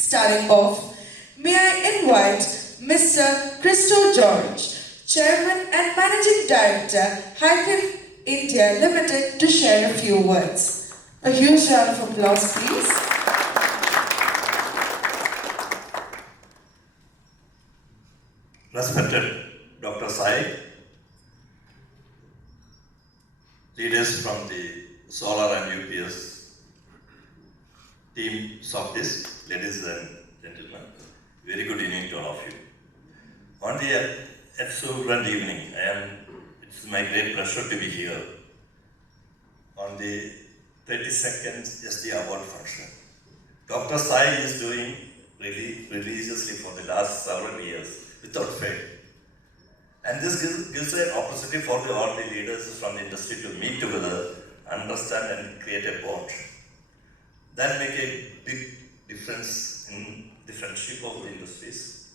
Starting off, may I invite Mr. CHRISTO GEORGE, Chairman and Managing Director, HYKON India Limited, to share a few words. A huge round of applause, please. Respected Dr. Sai, leaders from the solar and UPS team Softdisk, ladies and gentlemen, very good evening to all of you. On the exuberant evening, it's my great pleasure to be here on the 32nd SD Award function. Dr. Sai is doing really religiously for the last several years without fail. And this gives an opportunity for all the leaders from the industry to meet together, understand and create a bond. That make a big difference in the friendship of the industries.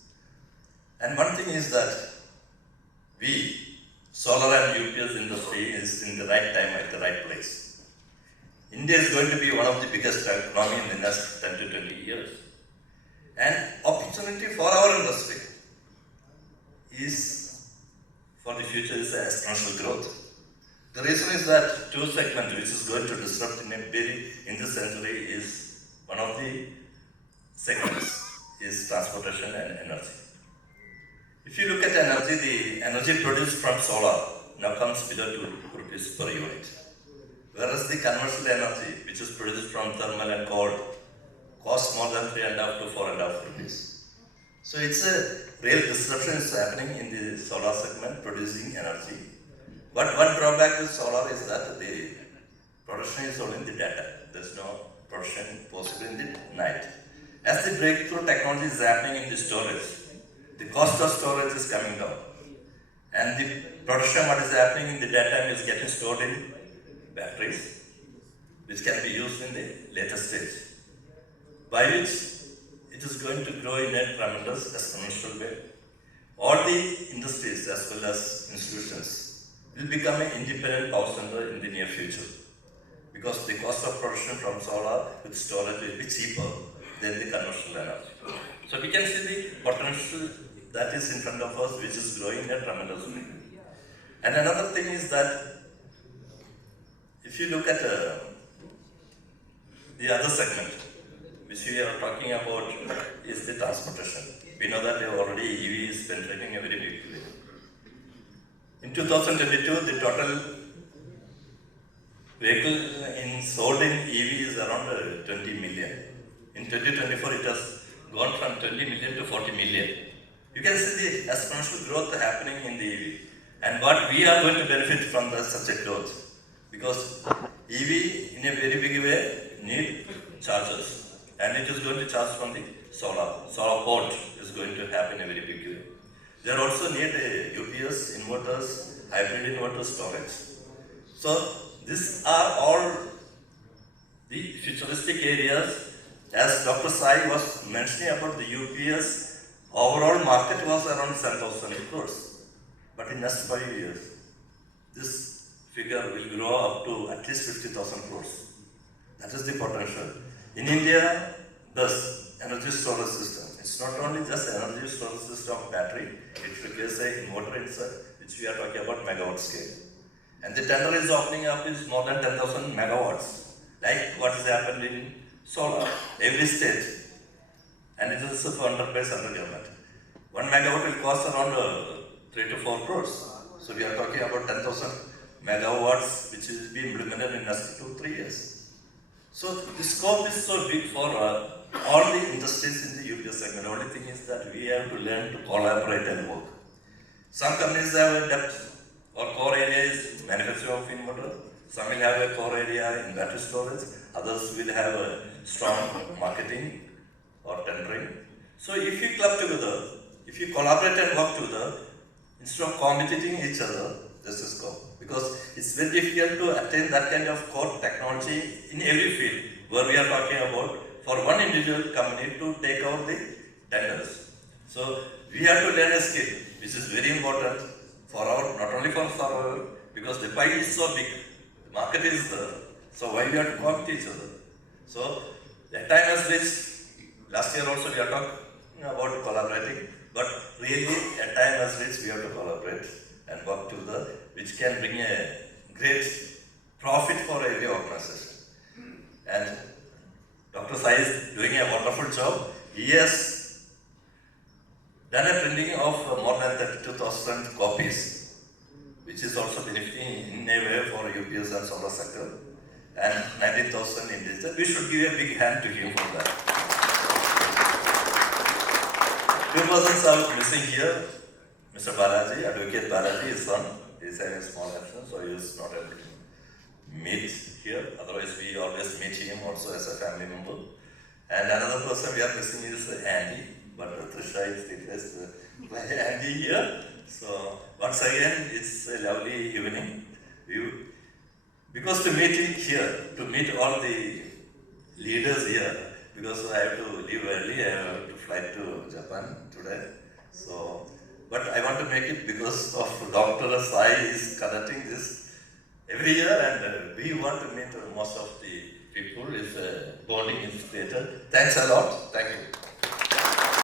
And one thing is that we, solar and UPS industry, is in the right time at the right place. India is going to be one of the biggest economy in the next 10 to 20 years. And opportunity for our industry is, for the future, is exponential growth. The reason is that two segments which is going to disrupt in this century is one of the segments is transportation and energy. If you look at energy, the energy produced from solar now comes below 2 rupees per unit. Whereas the conventional energy, which is produced from thermal and coal, costs more than 3.5 to 4.5 rupees. So it's a real disruption is happening in the solar segment producing energy. But one drawback with solar is that the production is only in the daytime. There's no production possible in the night. As the breakthrough technology is happening in the storage, the cost of storage is coming down. And the production what is happening in the daytime is getting stored in batteries, which can be used in the later stage, by which it is going to grow in a tremendous exponential way. All the industries as well as institutions will become an independent power center in the near future, because the cost of production from solar with storage will be cheaper than the conventional energy. So we can see the potential that is in front of us, which is growing in a tremendous way. And another thing is that if you look at the other segment, which we are talking about, is the transportation. We know that already EV is penetrating a very big way. In 2022, the total vehicle sold in EV is around 20 million. In 2024, it has gone from 20 million to 40 million. You can see the exponential growth happening in the EV. And what we are going to benefit from such a growth. Because EV, in a very big way, need chargers. And it is going to charge from the solar. Solar port is going to happen in a very big way. They also need UPS, inverters, hybrid inverter storage. So these are all the futuristic areas. As Dr. Sai was mentioning about the UPS, overall market was around 7,000 crores. But in next 5 years, this figure will grow up to at least 50,000 crores. That is the potential. In India, this energy storage system, it's not only just energy storage system of battery, it requires an inverter inside, which we are talking about megawatt scale. And the tender is opening up is more than 10,000 megawatts, like what has happened in solar, every state. And it is funded by central government. 1 megawatt will cost around 3 to 4 crores. So we are talking about 10,000 megawatts, which will be implemented in the next 2 to 3 years. So the scope is so big for all the industries in the UPS segment. The only thing is that we have to learn to collaborate and work. Some companies have a depth or core area is manufacturing of inverter. Some will have a core area in battery storage. Others will have a strong marketing or tendering. So if you club together, if you collaborate and work together, instead of competing each other, this is scope. Because it's very difficult to attain that kind of core technology in every field where we are talking about for one individual company to take out the tenders. So we have to learn a skill, which is very important for our, not only for survival, because the pie is so big, the market is there. So why we have to compete each other? So the time has reached Last year also we are talking about collaborating, but really a time has reached we have to collaborate and work together, which can bring a great profit for every organization. And Dr. Sai is doing a wonderful job. He has done a printing of more than 32,000 copies, which is also benefiting in a way for UPS and solar sector, and 19,000 in digital. We should give a big hand to him for that. Two persons are missing here. Mr. Balaji, Advocate Balaji, his son, is having a small absence, so he is not able to meet here. Otherwise, we always meet him also as a family member. And another person we are missing is Andy, but Thrissur is replaced by Andy here. So once again, it's a lovely evening. Because to meet here, to meet all the leaders here, because I have to leave early, I have to fly to Japan today. So, but I want to make it because of Dr. Sai is conducting this every year, and we want to meet most of the people. If bonding is created. Thanks a lot. Thank you.